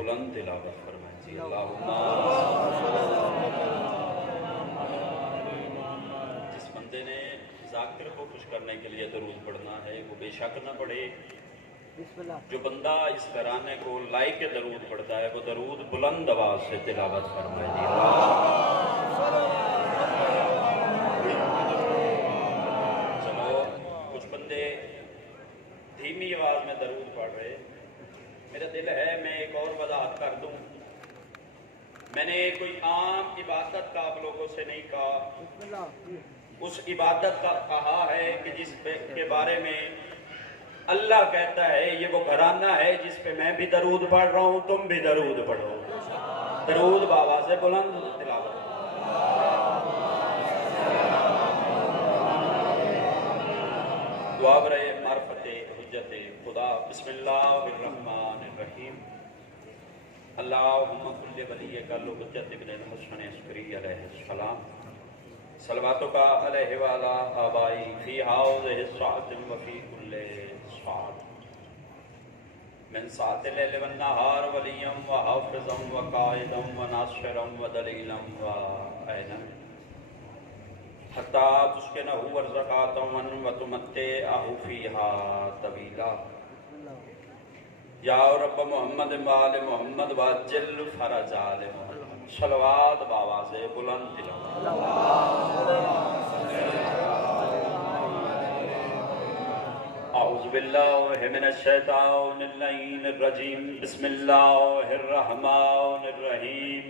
बुलंद तिलावत फरमाएं जी। अल्लाहुम्मा। जिस बंदे ने जाकिर को खुश करने के लिए दरूद पढ़ना है वो बेशक न पढ़े। जो बंदा इस घराने को लाइक के दरूद पढ़ता है वो दरूद बुलंद आवाज से तिलावत फरमाए जी। चलो कुछ बंदे धीमी आवाज में दरूद पढ़ रहे। मेरा दिल है मैं एक और वजाहत कर दूं। मैंने कोई आम इबादत का आप लोगों से नहीं कहा, उस इबादत का कहा है कि जिस के बारे में अल्लाह कहता है ये वो घराना है जिस पे मैं भी दरूद पढ़ रहा हूं, तुम भी दरूद पढ़ो। दरूद बाबा से बुलंद तिलावत। दुआ बरे मार्फते हुज्जते खुदा। बिस्मिल्लाहिर्रहमानिर्रहीम। अल्लाहुम्मा कुल्ले वलिय्यका हुज्जत इब्न हुसैन अस्करी अलैहिस्सलाम सलवातु का अलैहि व अला आबाई फी हाज़िहि साअतिन व फी कुल्ले साअत मिन साअतिल लैल वन नहार वलिय्यम व हाफ़िज़म व क़ाइदम व नासिरम व दलीलम व ऐनम हत्ता तुस्किनहु वर्ज़क़ातम व तुमत्तिअहु फ़ीहा तवीला। या रब्ब मोहम्मद वाल मोहम्मद वाजिल फरज आल मोहम्मद। सलवात बाबा से बुलंद तिलावत। औज़ु बिल्लाहि मिनश शैतानिर रजीम। बिस्मिल्लाहिर रहमानिर रहीम।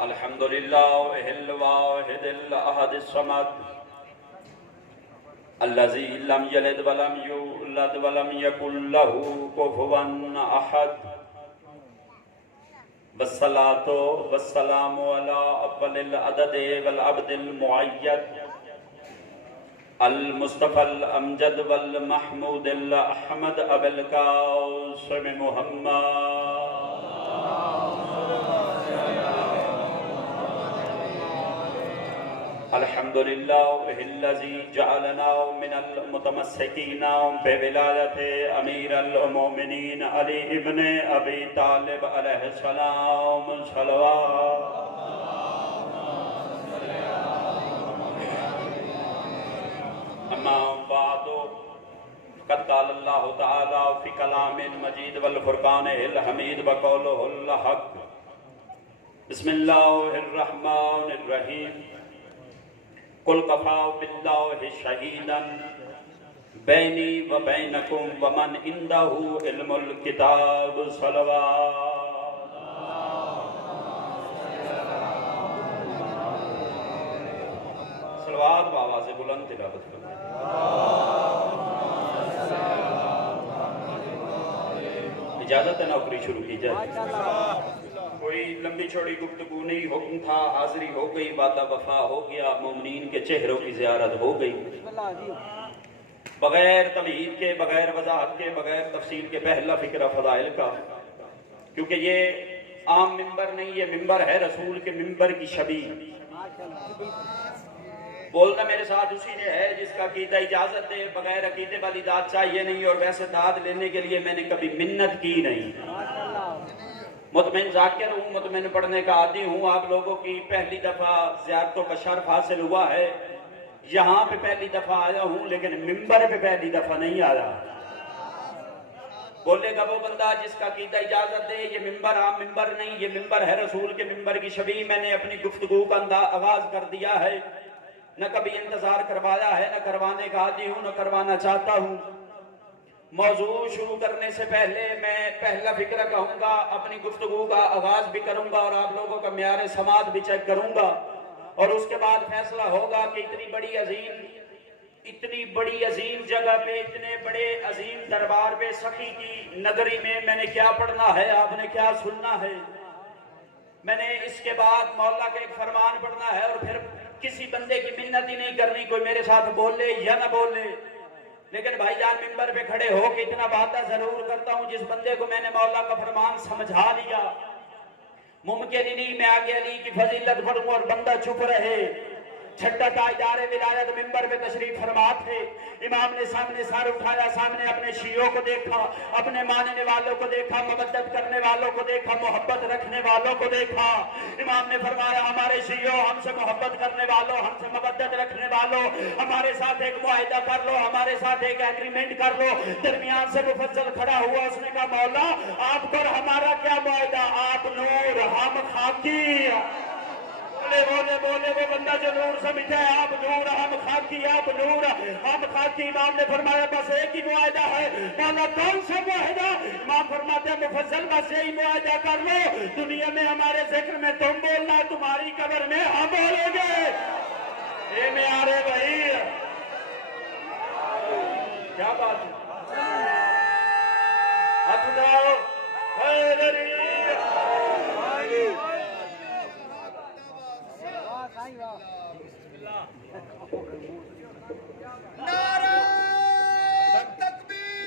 अल्हम्दुलिल्लाहिल वाहिदिल अहदिस समद अल्लज़ी लम यलिद व लम यूलद व लम यकुल लहू कुफुवन अहद। वस्सलातु वस्सलामु अला अव्वलिल अददि वल अब्दिल मुअय्यद अल मुस्तफ़ल अमजद वल महमूदिल अहमद अबिल कासिम मुहम्मद। अल्हम्दुलिल्लाहिल्लज़ी जअलना मिनल मुतमस्सिकीना बिविलायति अमीरुल मोमिनीन अली इब्न अबी तालिब अलैहिस्सलाम। सलवात। अम्मा बादु क़द क़ाल अल्लाहु तआला फ़ी कलामिल मजीद वल फ़ुरक़ानिल हमीद व क़ौलुहुल हक़। बिस्मिल्लाहिर रहमानिर रहीम। कुल कफ़ा बिल्लाहि शहीदन बैनी व बैनकुम व मन इंदहु इल्मुल किताब। सलवात। सलवात बाबा से बुलंद तिलावत करें। इजाजत है नौकरी शुरू की जाए। कोई लंबी चौड़ी गुफ्तगू नहीं, हुक्म था, हाजिरी हो गई, वादा वफा हो गया, मोमिनीन के चेहरों की ज़ियारत हो गई। बगैर तमहीद के, बगैर वजाहत के, बगैर तफसील के पहला फिक्र फदाइल का, क्योंकि ये आम मिंबर नहीं, ये मिंबर है रसूल के मिंबर की छवि। बोलना मेरे साथ उसी ने है जिसका अकीदा इजाजत दे, बगैर अकीदे वाली दाद चाहिए नहीं, और वैसे दाद लेने के लिए मैंने कभी मिन्नत की नहीं। मुतमिन जाकिर हूँ, मुतमिन पढ़ने का आदी हूँ। आप लोगों की पहली दफा ज़ियारतों का शर्फ हासिल हुआ है। यहाँ पे पहली दफा आया हूँ, लेकिन मिंबर पे पहली दफा नहीं आया। बोलेगा वो बंदा जिसका अकीदा इजाजत दे, ये मिंबर आम मिंबर नहीं, ये मिंबर है रसूल के मिंबर की छवि। मैंने अपनी गुफ्तगू का आगाज कर दिया है, न कभी इंतजार करवाया है, न करवाने का आदी हूँ, न करवाना चाहता हूँ। मौजू शुरू करने से पहले मैं पहला फिक्र कहूँगा, अपनी गुफ्तगू का आगाज भी करूँगा और आप लोगों का म्यार समात भी चेक करूँगा, और उसके बाद फैसला होगा कि इतनी बड़ी अजीम जगह पे, इतने बड़े अजीम दरबार पे, सखी की नगरी में मैंने क्या पढ़ना है, आपने क्या सुनना है। मैंने इसके बाद मौला का एक फरमान पढ़ना है, और फिर किसी बंदे की मिन्नत ही नहीं करनी, कोई मेरे साथ बोले या ना बोले, लेकिन भाईजान मिंबर पे खड़े हो के इतना वादा जरूर करता हूं, जिस बंदे को मैंने मौला का फरमान समझा लिया, मुमकिन ही नहीं मैं आगे अली की फजीलत पढ़ूं और बंदा चुप रहे। छठा ताजदार विलायत मिंबर पे तशरीफ फरमा थे। इमाम ने सामने सर उठाया, सामने अपने शियों को देखा, अपने मानने वालों को देखा, मवद्दत करने वालों को देखा, मोहब्बत रखने वालों को देखा। इमाम ने फरमाया हमारे शियों, हमसे मोहब्बत करने वालों, हमसे मवद्दत रखने वालों, हमारे साथ एक मुआहिदा कर लो, हमारे साथ एक एग्रीमेंट कर लो। दरमियान से मुफस्सिल खड़ा हुआ, उसने कहा मौला आपको और हमारा क्या मुआहिदा, आप नूर हम खाकी। बोले बोले बोले वो बंदा जो नूर से मिठा है, आप नूर हम खाकी, आप नूर हम खाकी। इमाम ने फरमाया बस एक ही मुआहिदा है। मौला कौन सा मुआहिदा? इमाम फरमाते हैं मुफस्सिल बस यही मुआहिदा कर लो, दुनिया में हमारे जिक्र में तुम बोलना, तुम्हारी कब्र में हम बोलेंगे। ये में आ रहे भाई, क्या बात है, हाथ उठाओ। नारा तकबीर,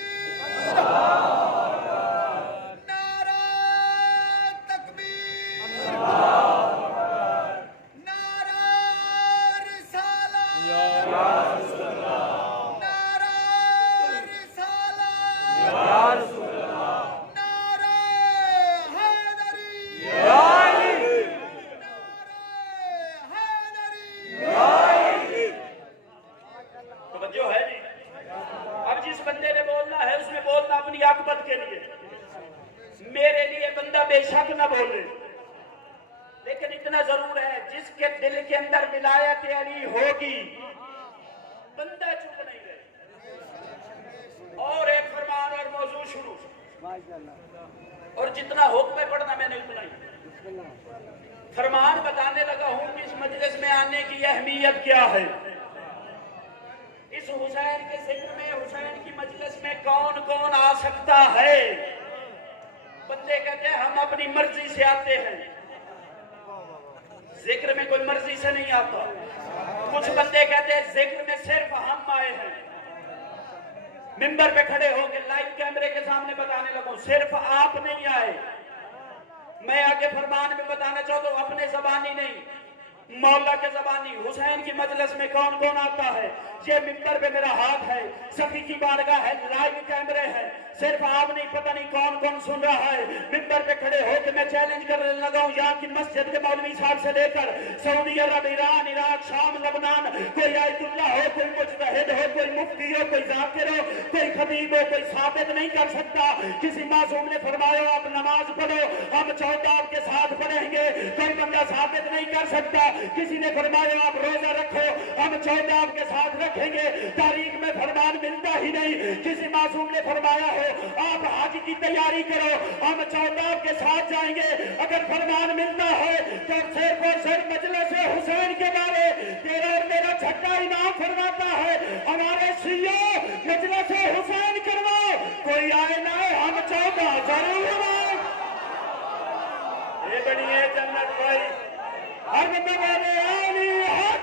नारा तकबीर, नारा रिसालत, नारा रिसालत, नारा हैदरी, जो है जी। अब जिस बंदे ने बोलना है उसने बोलना अपनी आकबत के लिए, मेरे लिए बंदा बेशक न बोले, लेकिन इतना जरूर है जिसके दिल के अंदर विलायत अली होगी बंदा चुप नहीं रहे। और एक फरमान और मौजू शुरू, और जितना हुक्म पढ़ना मैंने उतना ही फरमान बताने लगा हूं कि इस मजलिस में आने की अहमियत क्या है। इस हुसैन के जिक्र में, हुसैन की मजलिस में कौन कौन आ सकता है? बंदे कहते हैं हम अपनी मर्जी से आते हैं, जिक्र में कोई मर्जी से नहीं आता। कुछ बंदे कहते हैं जिक्र में सिर्फ हम आए हैं। मिंबर पे खड़े होकर लाइव कैमरे के सामने बताने लगो सिर्फ आप नहीं आए। मैं आगे फरमान में बताना चाहता हूं, अपने जबानी नहीं, मौला के जबानी हुसैन की मजलिस में कौन कौन आता है। ये मिंबर पे मेरा हाथ है, सफी की बारगाह है, लाइव कैमरे हैं, सिर्फ आप नहीं, पता नहीं कौन कौन सुन रहा है। मिंबर पे खड़े होकर मैं चैलेंज करने लगा हूं, यहाँ की मस्जिद के मौलवी साहब से लेकर सऊदी अरब, ईरान, इराक, शाम, लबनान, कोई आयतुल्लाह हो, कोई मुजतहिद हो, कोई मुफ्ती हो, कोई जाकिर हो, कोई खतीब हो, कोई साबित नहीं कर सकता। किसी मासूम ने फरमाया आप नमाज पढ़ो, हम 14 आपके साथ पढ़ेंगे, कोई बंदा साबित नहीं कर सकता। किसी ने फरमाया आप रोजा रखो, हम 14 आपके साथ रखेंगे, तारीख में फरमान मिलता ही नहीं। किसी मासूम ने फरमाया हो आप हज की तैयारी करो, हम 14 आपके साथ जाएंगे, अगर फरमान मिलता है तो सिर्फ और सिर्फ मजलिस हुसैन के बारे तेरा और मेरा छठा इनाम फरमाता है। हमारे सीओ मजलिस हुसैन करवाओ, कोई आए ना आए, हम 14 जरूर आए। ये बड़ी है जन्नत भाई, हर बंदा बोले आली हक,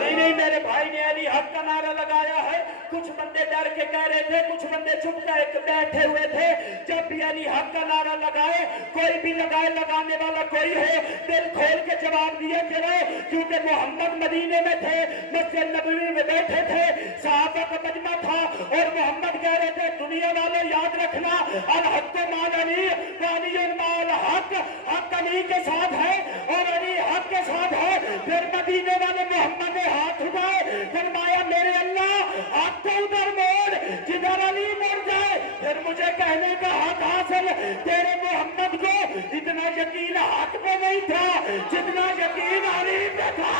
नहीं मेरे भाई ने अली हक का नारा लगाया है। कुछ बंदे डर के कह रहे थे, कुछ बंदे चुप कर बैठे हुए थे। जब भी अली हक का नारा लगाए, कोई भी लगाए, लगाने वाला कोई हो, दिल खोल के जवाब दिए करो, क्योंकि मोहम्मद मदीने में थे, मस्जिद नबवी में बैठे थे, सहाबा का मजमा था, और मोहम्मद कह रहे थे दुनिया वाले याद रखना अल हक माल अली, अली माल हक, हक अली के साथ है और अली हक के साथ है। फिर मदीने वाले मोहम्मद ने हाथ उठाए, फरमाया मेरे अल्लाह हक को उधर मोड़ जिधर अली मुड़ जाए। फिर मुझे कहने का हक हासिल, तेरे मोहम्मद को इतना यकीन हक पे नहीं था जितना यकीन अली पे था।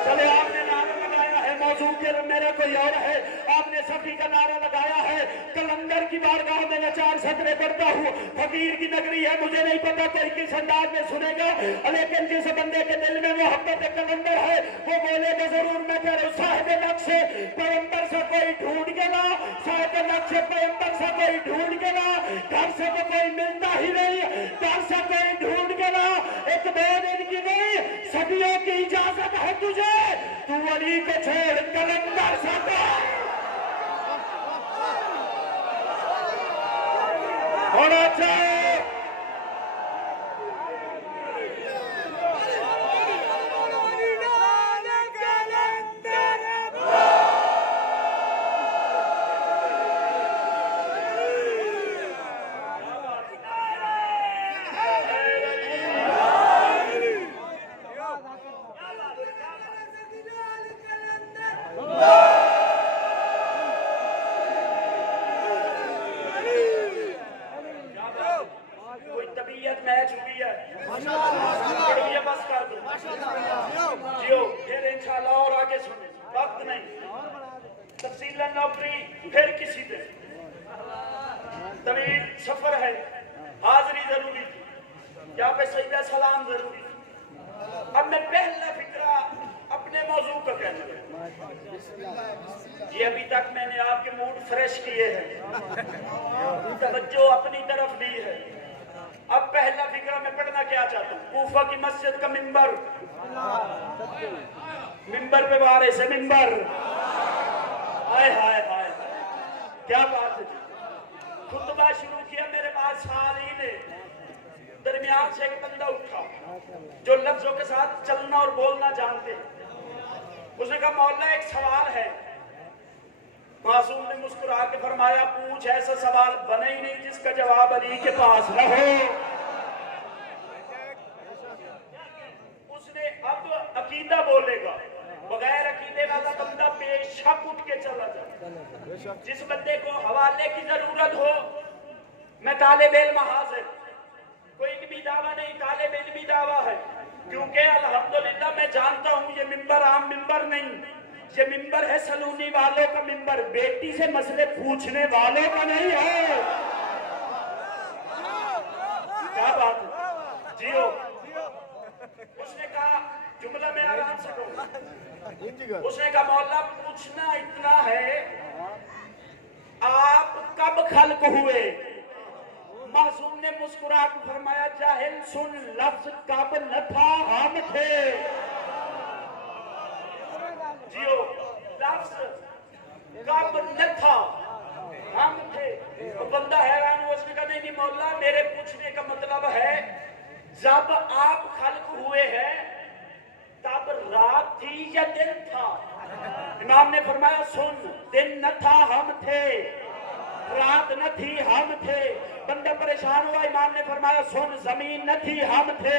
चले आप कोई और है। आपने सफी का नारा लगाया है, कलंदर की बारगाह में मैं 4 सतरे पढ़ता हूँ। फकीर की नगरी है, मुझे नहीं पता कोई किस अंदाज में सुनेगा, लेकिन जिस बंदे के दिल में मोहब्बत कलंदर है वो बोलेगा जरूर। मैं कह रहा हूँ साहिब नक्श पैगंबर से कोई ढूंढ के ला, साहिब नक्श पैगंबर से कोई ढूंढ के ला, घर से तो कोई मिलता ही नहीं, घर से कोई ढूंढ के ला। एक 2 दिन की नहीं, सदियों की इजाजत है तुझे, तू अली को छोड़ कलंदर से होना चाहिए। मैच हुई है, ये बस कर दो जियो, फिर इंशाल्लाह और आगे सुने, वक्त नहीं, तफसील नौकरी फिर किसी दिन, तवील सफर है, हाजिरी जरूरी थी, यहाँ पे सजदा सलाम जरूरी थी। अब मैं पहला फिक्रा अपने मौजू का कहना है जी। अभी तक मैंने आपके मूड फ्रेश किए हैं, तवज्जो अपनी तरफ ली है। अब पहला फिक्रा मैं पढ़ना क्या चाहता हूँ। कूफा की मस्जिद का मिंबर, मिंबर पे बारे से मिंबर, हाय हाय हाय क्या बात है। खुतबा शुरू किया मेरे पास साली ने, दरमियान से एक बंदा उठा जो लफ्जों के साथ चलना और बोलना जानते। उसने कहा मौला एक सवाल है। मासूम ने मुस्कुरा के फरमाया पूछ, ऐसा सवाल बने ही नहीं जिसका जवाब अली के पास न हो। उसने अब अकीदा बोलेगा, बगैर अकीदे वाला बंदा बेशक उठ के चला जाए। जिस बंदे को हवाले की जरूरत हो, मैं तालिब इल्म हाजिर, कोई भी दावा नहीं, तालिब इल्म भी दावा है, क्योंकि अल्हम्दुलिल्लाह मैं जानता हूँ ये मिंबर आम मिंबर नहीं, ये मिंबर है सलूनी वालों का मिंबर, बेटी से मसले पूछने वालों का नहीं है। क्या बात है जियो। उसने कहा, जुमला में आराम से कहो, उसने कहा मौला पूछना इतना है, आप कब खल्क हुए? मासूम ने मुस्कुरा कर फरमाया जाहिल सुन, लफ्ज कब न था हम थे। जियो, लफ्ज कब न था हम थे। तो बंदा हैरान हुआ, उसने कहा नहीं मौला मेरे पूछने का मतलब है जब आप खल्क हुए हैं तब रात थी या दिन था? इमाम ने फरमाया सुन, दिन न था हम थे, रात न थी हम थे। बंदा परेशान हुआ, इमाम ने फरमाया सुन, जमीन न थी हम थे,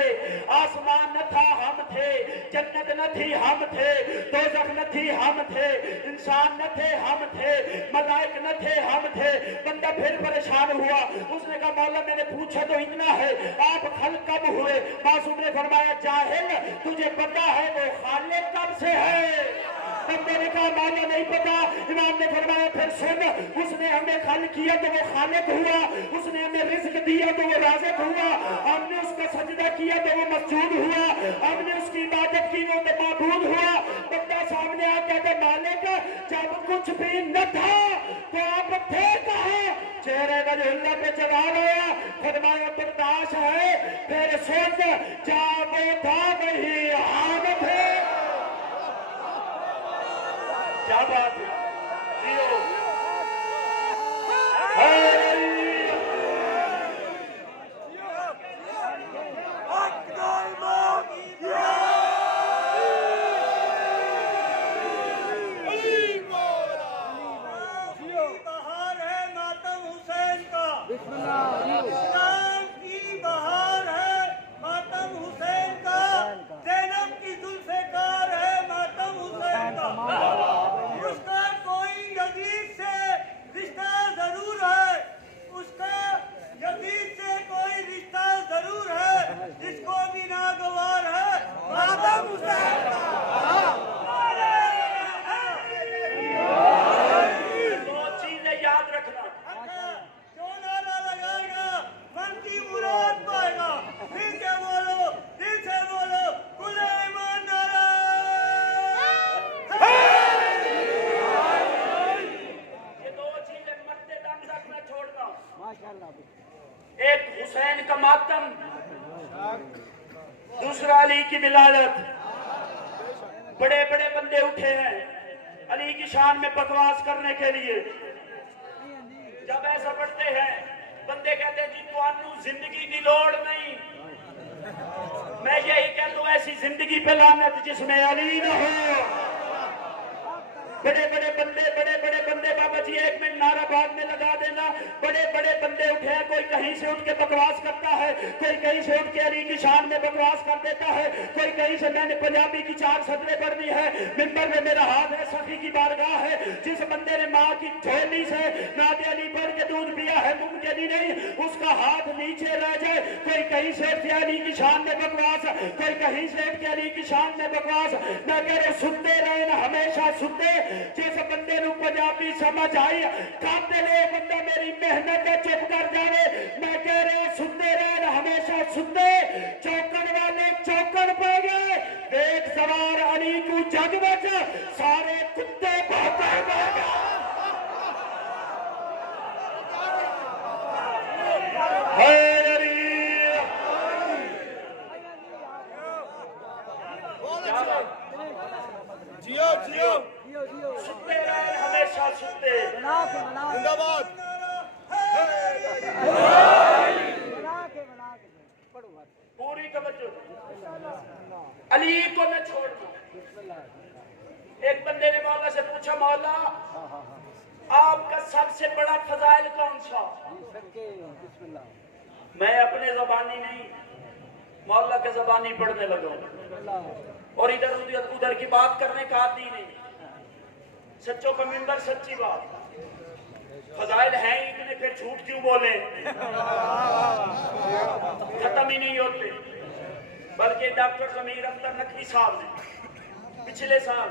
आसमान न था हम थे, जन्नत न थी हम थे, दोज़ख न थी हम थे, इंसान न थे हम थे, मलाइक न थे हम थे। बंदा फिर परेशान हुआ, उसने कहा मौला मैंने पूछा तो इतना है, आप खल्क कब हुए? मासूम ने फरमाया जाहिल तुझे पता है वो खालिक कब से है? बंदे ने कहा मौला नहीं पता। इमाम ने फरमाया फिर सुन, उसने हमें खल्क किया तो वो खालिक हुआ, उसने हमें रिज़्क दिया तो वो राज़िक हुआ, हमने उसका सजदा किया तो वो मसजूद हुआ, हमने उसकी इबादत की वो तो माबूद हुआ। बंदा सामने आ कहता मालिक जब कुछ भी न था तो आप थे कहाँ? चेहरे का हिलने पे जवाब आया, फरमाया बर्दाश्त है फिर सुन, जहाँ वो था वही हम थे। क्या बात है जियो। इस्लाम की बहार है मातम हुसैन का, ज़ैनब की जुल्फ़िकार है मातम हुसैन का, उसका कोई अजीज से की विलायत। बड़े बड़े बंदे उठे हैं अली की शान में बकवास करने के लिए। जब ऐसा पढ़ते हैं बंदे कहते हैं जी तुहानू जिंदगी की लोड़ नहीं। मैं यही कहता हूं ऐसी जिंदगी पे लानत जिसमें अली न हो। बड़े बड़े बंदे बाबा जी एक मिनट नारा बाद में लगा देना। बड़े बड़े बंदे उठे हैं, कोई कहीं से उठ के बकवास करता है, कोई कहीं से उठ के अली की शान में बकवास कर देता है, कोई कहीं से मैंने पंजाबी की 4 सदरें पढ़नी है, मिंबर में मेरा हाथ है, सखी की बारगाह है। जिस बंदे ने माँ की झोली से नाते अली पढ़ के दूध पिया है मुमकिन ही नहीं उसका हाथ नीचे रह जाए। कोई कहीं से उठ के अली की शान में बकवास, कोई कहीं से उठ के अली की शान में बकवास। मैं कह रहा सुनते रहे ना, हमेशा सुनते। जिस बंदे नू पंजाबी समझ आई कातिल बंदा मेरी मेहनत चुप कर जाए। मैं कह रहा सुनते रहे ना, हमेशा सुनते। चौकन वाले चौकन पा गए, देख सवार अली को जग बच सारे कुत्ते भागते गए। जियो जियो सुनते रहे हमेशा सुनते। जिंदाबाद। पूरी तवज्जो अली को न छोड़ना। एक बंदे ने मौला से पूछा मौला आपका सबसे बड़ा फजाइल कौन सा? मैं अपने जबानी नहीं मौला के जबानी पढ़ने लगा और इधर उधर की बात करने का आदी नहीं। सच्चों का मिंबर सच्ची बात। फजाइल है इतने फिर झूठ क्यों बोले? खत्म ही नहीं होते। बल्कि डॉक्टर जमीर अख्तर नकवी साहब ने पिछले साल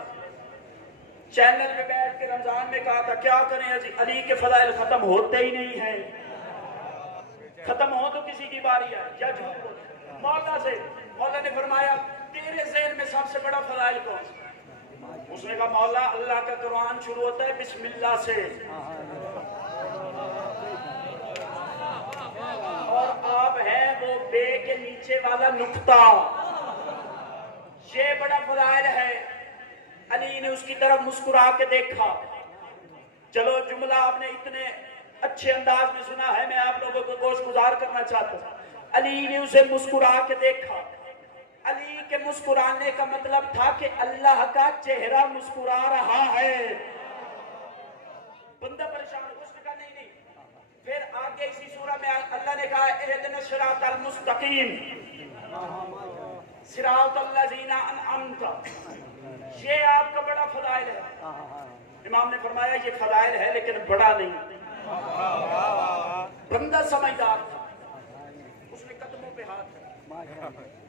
चैनल में बैठ के रमजान में कहा था क्या करें अली के फजाइल खत्म होते ही नहीं है। खत्म हो तो किसी की बारी है या झूठ बोले। मौला ने फरमाया तेरे ज़हन में सबसे बड़ा फजाइल कौन सा? उसने कहा मौला अल्लाह का कुरान शुरू होता है बिस्मिल्लाह से और आप हैं वो बे के नीचे वाला नुक्ता। ये बड़ा फजाइल है। अली ने उसकी तरफ मुस्कुरा के देखा। चलो जुमला आपने इतने अच्छे अंदाज में सुना है, मैं आप लोगों को गोशगुजार करना चाहता हूं। अली ने उसे मुस्कुरा के देखा। अली के मुस्कुराने का मतलब था कि अल्लाह का चेहरा मुस्कुरा रहा है। बंदा परेशान, उसने कहा नहीं नहीं। फिर आगे इसी सूरा में अल्लाह ने कहा इहदिना सिरातल मुस्तकीम सिरातल लज़ीना अनअमता। ये आपका बड़ा फजाइल है। इमाम ने फरमाया ये फजाइल है लेकिन बड़ा नहीं। बंदा समझदार था, उसने कदमों पे हाथ रखा।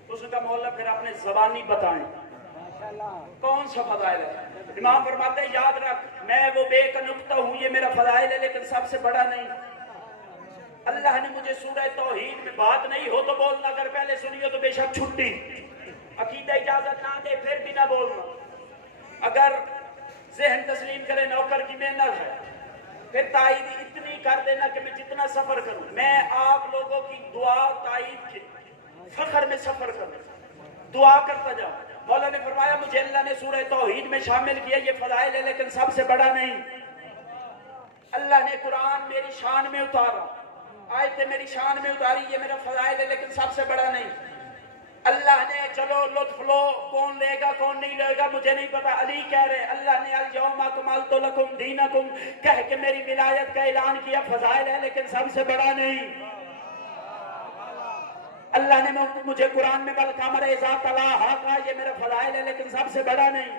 उसने कहा मौला फिर आपने जबानी बताएं कौन सा फजाइल है? इमाम फरमाते याद रख मैं वो बेकनुक्ता हूं, ये मेरा फजाइल है लेकिन सबसे बड़ा नहीं। अल्लाह ने मुझे सूरह तौहीद में बात नहीं हो तो बोलना, अगर पहले सुनी हो तो बेशक छुट्टी। अकीदा इजाजत ना दे फिर भी ना बोलना। अगर ज़हन तस्लीम करे नौकर की मेहनत है फिर ताईद इतनी कर देना कि मैं जितना सफर करूं मैं आप लोगों की दुआ ताईद के फखर में सफर करूं, दुआ करता जाऊं। मौला ने फरमाया मुझे अल्लाह ने सूरह तौहीद में शामिल किया, ये फजाइल है लेकिन सबसे बड़ा नहीं। अल्लाह ने कुरान मेरी शान में उतारा, आयतें मेरी शान में उतारी, ये मेरा फजाइल है लेकिन सबसे बड़ा नहीं। अल्लाह ने चलो लुत्फ लो, कौन लेगा कौन नहीं लेगा मुझे नहीं पता। अली कह रहे अल्लाह ने अल यौमा अकमलतु लकुम दीनकुम कह के मेरी विलायत का ऐलान किया, फजाइल है लेकिन सबसे बड़ा नहीं। अल्लाह ने मुझे कुरान में बल कमर इज़ा तलाहा कहा, ये मेरा फजाइल है लेकिन सबसे बड़ा नहीं।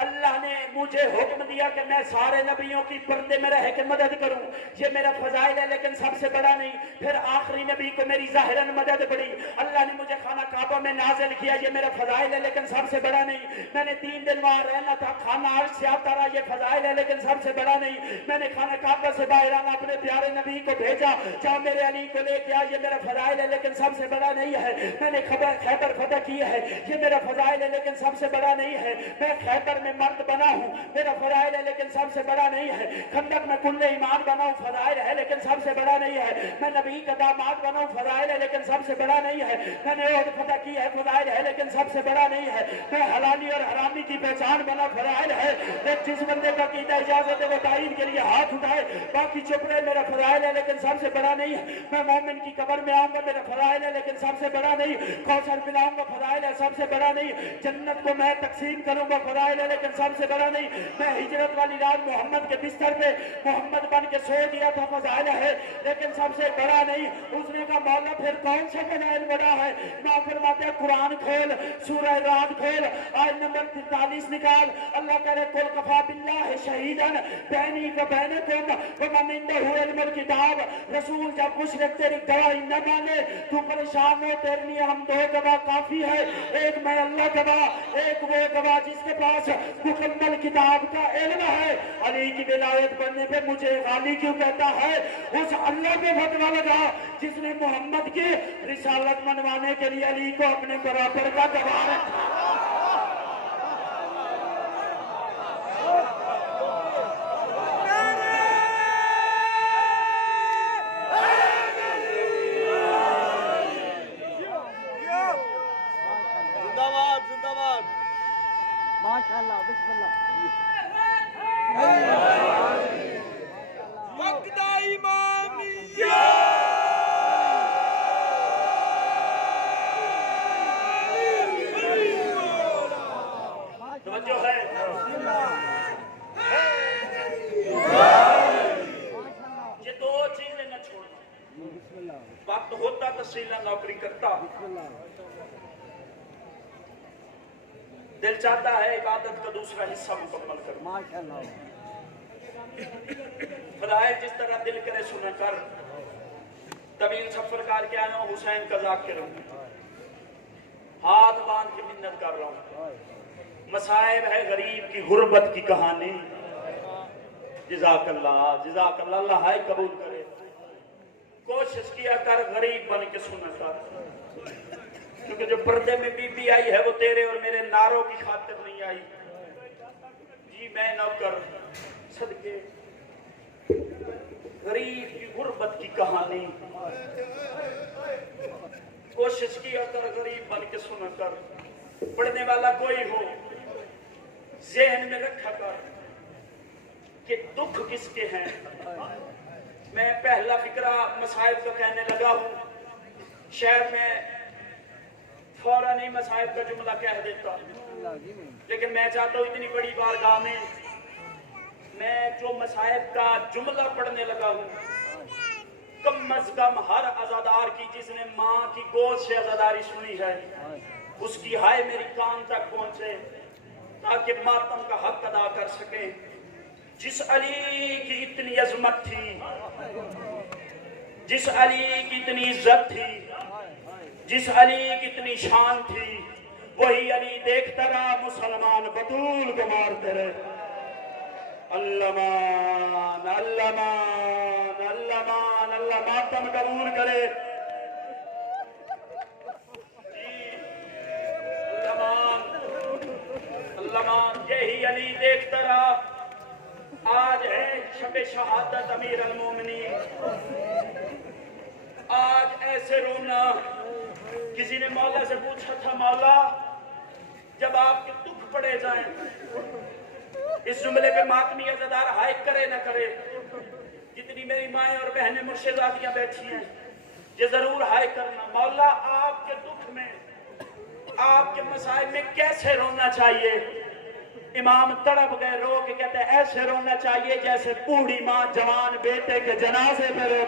अल्लाह ने मुझे हुक्म दिया कि मैं सारे नबियों की पर्दे में रह के मदद करूं, ये मेरा फजाइल है लेकिन सबसे बड़ा नहीं। फिर आखिरी नबी को मेरी ज़ाहिरन मदद पड़ी। अल्लाह ने मुझे खाना काबा में नाजिल किया, ये मेरा फजाइल है लेकिन सबसे बड़ा नहीं। मैंने 3 दिन वहां रहना था, खाना अर्श से आता रहा, ये फजाइल है लेकिन सबसे बड़ा नहीं। मैंने खाना काबा से बाहर आना अपने प्यारे नबी को भेजा, जहाँ मेरे अली को लेके आ, ये मेरा फजाइल है लेकिन सबसे बड़ा नहीं है। मैंने खैबर फतह की है, ये मेरा फजाइल है लेकिन सबसे बड़ा नहीं है। मैं खैबर में मर्द बना हूँ, मेरा फजाइल है लेकिन सबसे बड़ा नहीं है। खंदक में कुल्ले ईमान बनाऊं, फजाइल है लेकिन सबसे बड़ा नहीं है। मैं नबी का दामाद बनाऊं, फजाइल है लेकिन सबसे बड़ा नहीं है। मैंने ओहद फतह की है, फजाइल है लेकिन सबसे बड़ा नहीं है। मैं हलाली और हरामी की पहचान बना, फजाइल है। लेकिन जिस बंदे का कीदा इजाजत है वो ताइन के लिए हाथ उठाए, बाकी चुप रहे, मेरा फजाइल है लेकिन सबसे बड़ा नहीं है। मैं मोमिन की कब्र में आऊंगा, मेरा फजाइल है लेकिन सबसे बड़ा नहीं। कौसर पिलाऊंगा, फजाइल है सबसे बड़ा नहीं। जन्नत को मैं तकसीम करूंगा, फजाइल है लेकिन सबसे बड़ा नहीं। मैं हिजरत वाली रात मोहम्मद के बिस्तर पे मोहम्मद बन के सो दिया था, फजाइल है लेकिन सबसे बड़ा नहीं। उसने कहा मौला फिर कौन सा फजाइल बड़ा है? मैं फरमाते हैं कुरान खोल, सूरह रात खोल, आयत नंबर 43 निकाल। अल्लाह कह रहे कुल कफा बिल्लाह शहीदन बैनी व बैनकुम व मन इंदहु इल्मुल किताब। रसूल जब मुशरिक तेरी गवाही न माने, तू परेशान हो, तेरे लिए हम दो गवाह काफी है। एक मैं अल्लाह गवाह, एक वो गवाह जिसके पास मुकम्मल किताब का इल्म है। अली की विलायत बनने पे मुझे गाली क्यों कहता है? उस अल्लाह पे फतवा लगा जिसने मोहम्मद की रिसालत मनवाने के लिए अली को अपने बराबर का गवाह रखा। जिंदाबाद जिंदाबाद। माशाल्लाह, बिस्मिल्लाह। मक्दा इमामिया। तवज्जो है। ये दो चीजें न छोड़ना। वक्त होता तो सीला नौकरी करता, दिल चाहता है इबादत का दूसरा हिस्सा मुकम्मल कर। माशाल्लाह। फजाइल जिस तरह दिल करे सुना कर। तवील सफर कार के आया हूं, हुसैन का जाकिर हूं, हाथ बांध के मिन्नत कर रहा हूं। मसाइब है गरीब की गुर्बत की कहानी। जज़ाकल्लाह जज़ाकल्लाह, अल्लाह हाय कबूल करे। कोशिश किया कर गरीब बन के सुना कर, क्योंकि जो पर्दे में बीबी आई है वो तेरे और मेरे नारों की खातिर नहीं आई। जी मैं नौकर सदके गरीब की गुर्बत की कहानी। कोशिश किया कर गरीब बन के सुना कर। पढ़ने वाला कोई हो ज़हन में रखा कर कि दुख किसके हैं। मैं पहला फिक्रा मसाइब का कहने लगा हूं, शायद मैं फौरन ही मसाइब का जुमला कह देता, लेकिन मैं चाहता हूं इतनी बड़ी बारगाह में मैं जो मसाइब का जुमला पढ़ने लगा हूं, कम अज कम हर अज़ादार की जिसने माँ की गोद से अज़ादारी सुनी है उसकी हाय मेरी कान तक पहुंचे, ताकि मातम का हक अदा कर सके। जिस अली की इतनी अजमत थी, जिस अली की इतनी इज्जत थी, जिस अली की इतनी शान थी, वही अली देखता रहा मुसलमान बतूल को मारते रहे। अल्लामान अल्लामान अल्लामान, अल्लाह मातम कबूल करे। अल्लामान अल्लामान, यही अली देखता रहा। आज है शब शहादत अमीर अल मोमिनीन, आज ऐसे रोना। किसी ने मौला से पूछा था, मौला जब आपके दुख पड़े जाएं, इस जुमले पे मातमी अज़ादार हाय करे न करे, जितनी मेरी माएँ और बहनें मुर्शिदादियां बैठी हैं, ये जरूर हाय करना। मौला आपके दुख में, आपके मसाइब में कैसे रोना चाहिए? इमाम तड़प गए, रो के कहते हैं ऐसे रोना चाहिए जैसे बूढ़ी माँ जवान बेटे के जनाजे पे रो।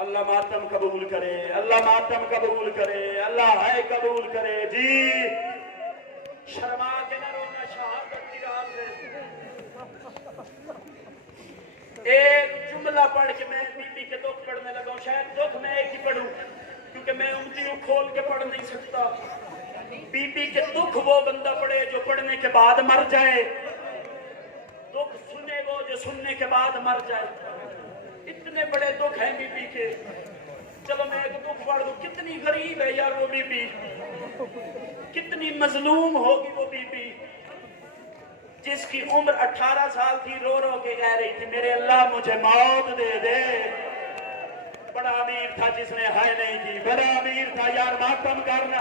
अल्लाह मातम कबूल करे, अल्लाह मातम कबूल करे, अल्लाह है कबूल करे। जी शर्मा के न रोना, शहादत की रात है। एक जुमला पढ़ के मैं बीबी के दुख पढ़ने लगा हूं। शायद दुख मैं एक ही पढ़ूं, क्योंकि मैं उंगली खोल के पढ़ नहीं सकता। बीबी के दुख वो बंदा पढ़े जो पढ़ने के बाद मर जाए, दुख सुने वो जो सुनने के बाद मर जाए। इतने बड़े दुख हैं बीबी के। चलो मैं एक दुख पढ़ दूं, कितनी गरीब है यार वो बीबी, कितनी मजलूम होगी वो बीबी। जिसकी उम्र 18 साल थी, रो रो के कह रही थी मेरे अल्लाह मुझे मौत दे दे। बड़ा अमीर था जिसने हाय नहीं की, बड़ा अमीर था यार, मातम करना।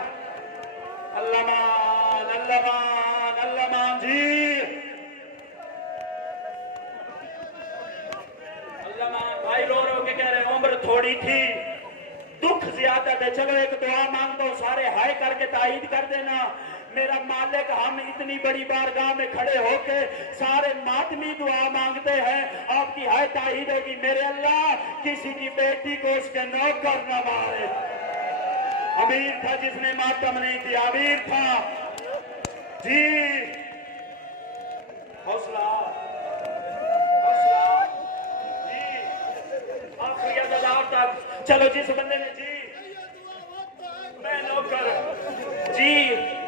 अल्लाह मान, अल्लाह मान, अल्लाह मान जी, अल्लाह मान। भाई रो रो के कह रहे उम्र थोड़ी थी, दुख ज्यादा थे, चलो एक दुआ मांग दो, सारे हाय करके ताईद कर देना। मेरा मालिक, हम इतनी बड़ी बारगाह में खड़े होके सारे मातमी दुआ मांगते हैं, आपकी हाय ताईद होगी। मेरे अल्लाह किसी की बेटी को उसके नौकर न मारे। अमीर था जिसने मातम नहीं किया, अमीर था जी। हौसला, हौसला जी, आखिरी अदालत तक चलो। जिस बंदे ने जी मैं नौकर जी,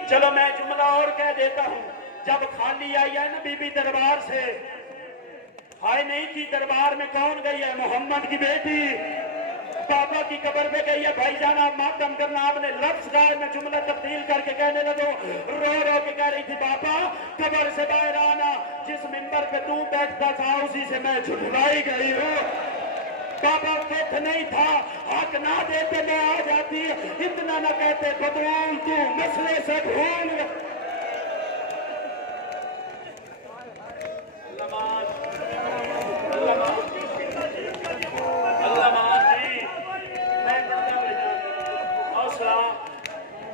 चलो मैं जुमला और कह देता हूं। जब खाली आई है ना बीबी दरबार से, हाय नहीं की, दरबार में कौन गई है? मोहम्मद की बेटी बाबा की कब्र पे गई है। भाईजान आप मातम करना, आपने लफ्ज गाय में जुमला तब्दील करके कहने लगो। रो रो के कह रही थी बाबा कब्र से बाहर आना, जिस मिंबर पे तू बैठता था उसी से मैं झुठलाई गई हूँ। बाबा दुख नहीं था, हक ना देते मैं आ जाती, इतना ना कहते बदूल तू मसले से भूल।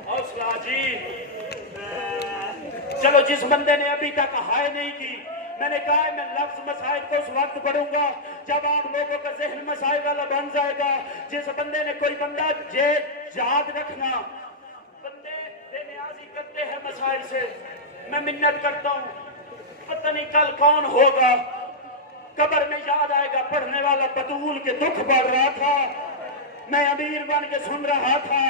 हौसला जी। चलो जिस बंदे ने अभी तक हाय नहीं की, मैंने कहा है मैं लफ्ज मसाइल को उस वक्त पढ़ूंगा जब आप लोगों का जहन मसाइल वाला बन जाएगा। जिस बंदे ने, कोई बंदा याद रखना, बंदे बेनियाजी करते हैं मसाइल से। मैं मिन्नत करता हूँ, पता नहीं कल कौन होगा, कब्र में याद आएगा पढ़ने वाला बतूल के दुख बढ़ रहा था, मैं अमीर बन के सुन रहा था।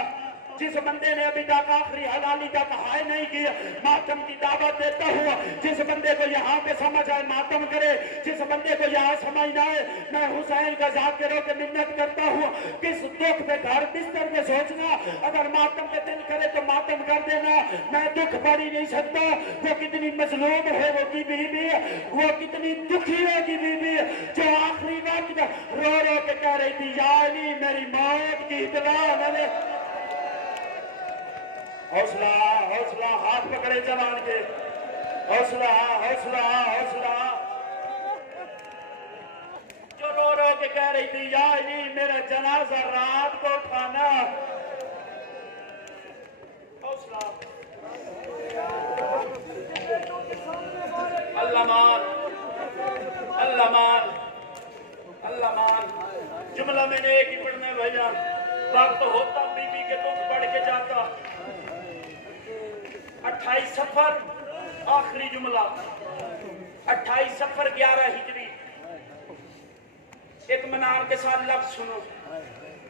जिस बंदे ने अभी तक आखिरी हलाली तक हाय नहीं की, मातम की दावत देता हूँ। जिस बंदे को यहाँ पे समझ आए मातम करे, जिस बंदे को यहाँ समझ ना आए, मैं हुसैन का जाकिरों के मिन्नत करता हूँ। किस दुख पे घर बिस्तर में सोचना, अगर मातम पे दिल करे तो मातम कर देना। मैं दुख पढ़ ही नहीं सकता, वो कितनी मजलूम है वो की बीबी, वो कितनी दुखी होगी बीबी, जो आखिरी वक्त रो रो के कह रही थी या अली मेरी मौत की इतला मैंने। हौसला, हौसला, हाथ पकड़े जवान के, हौसला, हौसला, हौसला। जो रो रो के कह रही थी या अली मेरा जनाजा रात को उठाना। हौसला, अल्लाह मान, अल्लाह मान, अल्लाह मान। जुमला मैंने एक ही पढ़ना भैया, वक्त होता बीबी के दुख पढ़ के जाता। 28 सफर आखिरी जुमला, 28 सफर 11 हिजरी। एक मनार के साथ लफ्ज सुनो,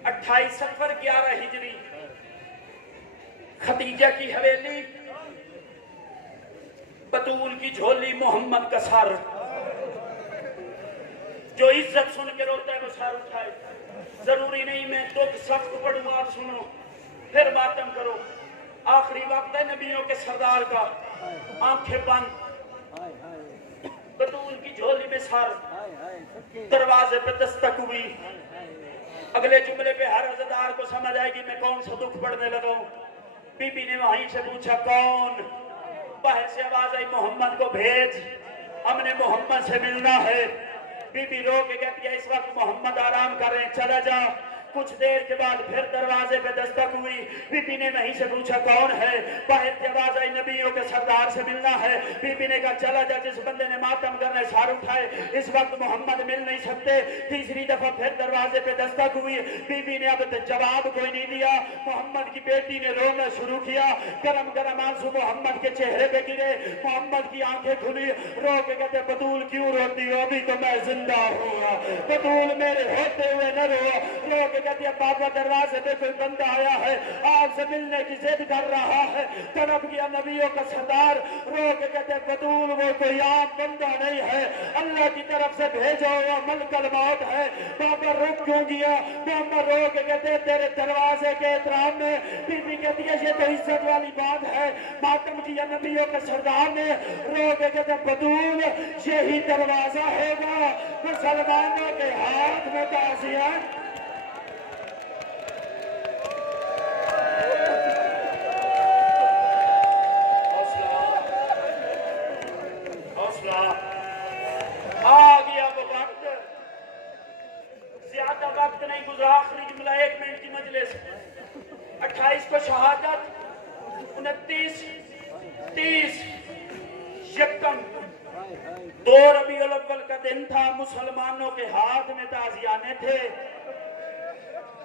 28 सफर 11 हिजरी। खदीजा की हवेली, बतूल की झोली, मोहम्मद का सर। जो इज्जत सुन के रोता है वो सर उठाए। जरूरी नहीं मैं दुख सख्त पढ़ूं, आप सुनो फिर मातम करो। आखिरी वक्त है नबियों के सरदार का, आंखें बंद, बतूल की झोली में सर, दरवाजे पे दस्तक हुई। अगले जुमले पे हर अज़ादार को समझ आएगी मैं कौन सा दुख पढ़ने लगा हूं। बीबी ने वहीं से पूछा कौन? बाहर से आवाज आई मोहम्मद को भेज, हमने मोहम्मद से मिलना है। बीबी रो के कहती है इस वक्त मोहम्मद आराम कर रहे हैं, चला जा। कुछ देर के बाद फिर दरवाजे पे दस्तक हुई। बीबी ने वहीं से पूछा कौन है? बाहर से आवाज आई नबियों के सरदार से मिलना है। बीबी ने कहा चला जा। जिस बंदे ने मातम करने सार उठाए, इस वक्त मोहम्मद मिल नहीं सकते। तीसरी दफा फिर दरवाजे पे दस्तक हुई। बीबी ने अब जवाब कोई नहीं दिया। मोहम्मद की बेटी ने रोना शुरू किया। गरम गरम आंसू मोहम्मद के चेहरे पे गिरे। मोहम्मद की आंखें खुली, रो के कहते बतूल क्यों रोती हो? अभी तो मैं जिंदा हूँ, बतूल मेरे होते हुए न रो। रो के कहती है बाबा दरवाजे पे कोई बंदा आया है, आपसे मिलने की जिद कर रहा है। तड़प गया नबियों का सरदार। रो के कहते बतूल वो कोई आम बंदा नहीं है, अल्लाह की तरफ से भेजा हुआ मलकल मौत है। बाबा रुक क्यों गया? मोहम्मद रो के कहते तेरे दरवाजे के एहतराम में। बीबी कहती है ये तो इज्जत वाली बात है, मातम किया नबियों के सरदार ने। रो के कहते बतूल यही दरवाजा होगा मुसलमानों के हाथ में ताजियां। आ गया वो वक्त, ज्यादा वक्त नहीं गुजरा, आखिरी जुमला 1 मिनट की मजलिस। 28 को शहादत, 29, 30 यकम 2 रबीउल अव्वल का दिन था। मुसलमानों के हाथ में ताजियाने थे।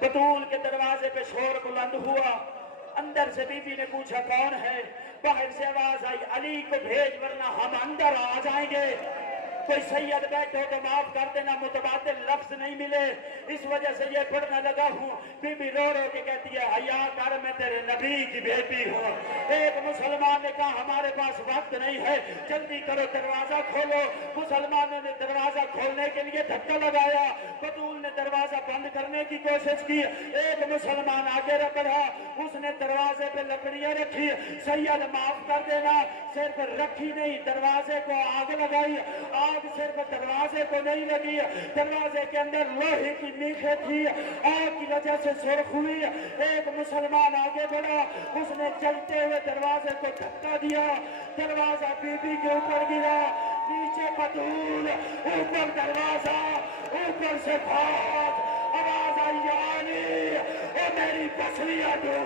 बतूल के दरवाजे पे शोर बुलंद हुआ। अंदर से बीबी ने पूछा कौन है? बाहर से आवाज आई अली को भेज वरना हम अंदर आ जाएंगे। कोई सैयद बैठे तो माफ कर देना, मुतबादिल लफ्ज नहीं मिले, इस वजह से ये पढ़ने लगा हूँ। बीबी रो रो के कहती है हया कर, मैं तेरे नबी की बेटी हूँ। एक मुसलमान ने कहा हमारे पास वक्त नहीं है, जल्दी करो दरवाजा खोलो। मुसलमानों ने दरवाजा खोलने के लिए धक्का लगाया। बतूल ने दरवाजा बंद करने की कोशिश की। एक मुसलमान आगे बढ़ा, उसने दरवाजे पे लकड़ियां रखी। सैयद माफ कर देना, सिर्फ रखी नहीं दरवाजे को आग लगाई। आग सिर्फ दरवाजे को नहीं लगी, दरवाजे के अंदर लोहे की मीखे थी। आग की वजह से सुर्ख हुई। एक मुसलमान आगे बढ़ा, उसने चलते हुए दरवाजे को धक्का दिया। दरवाजा बीबी के ऊपर गिरा, नीचे बतूल, ऊपर दरवाजा, ऊपर से भाग। आवाज आई यानी ओ मेरी पसलियां दो।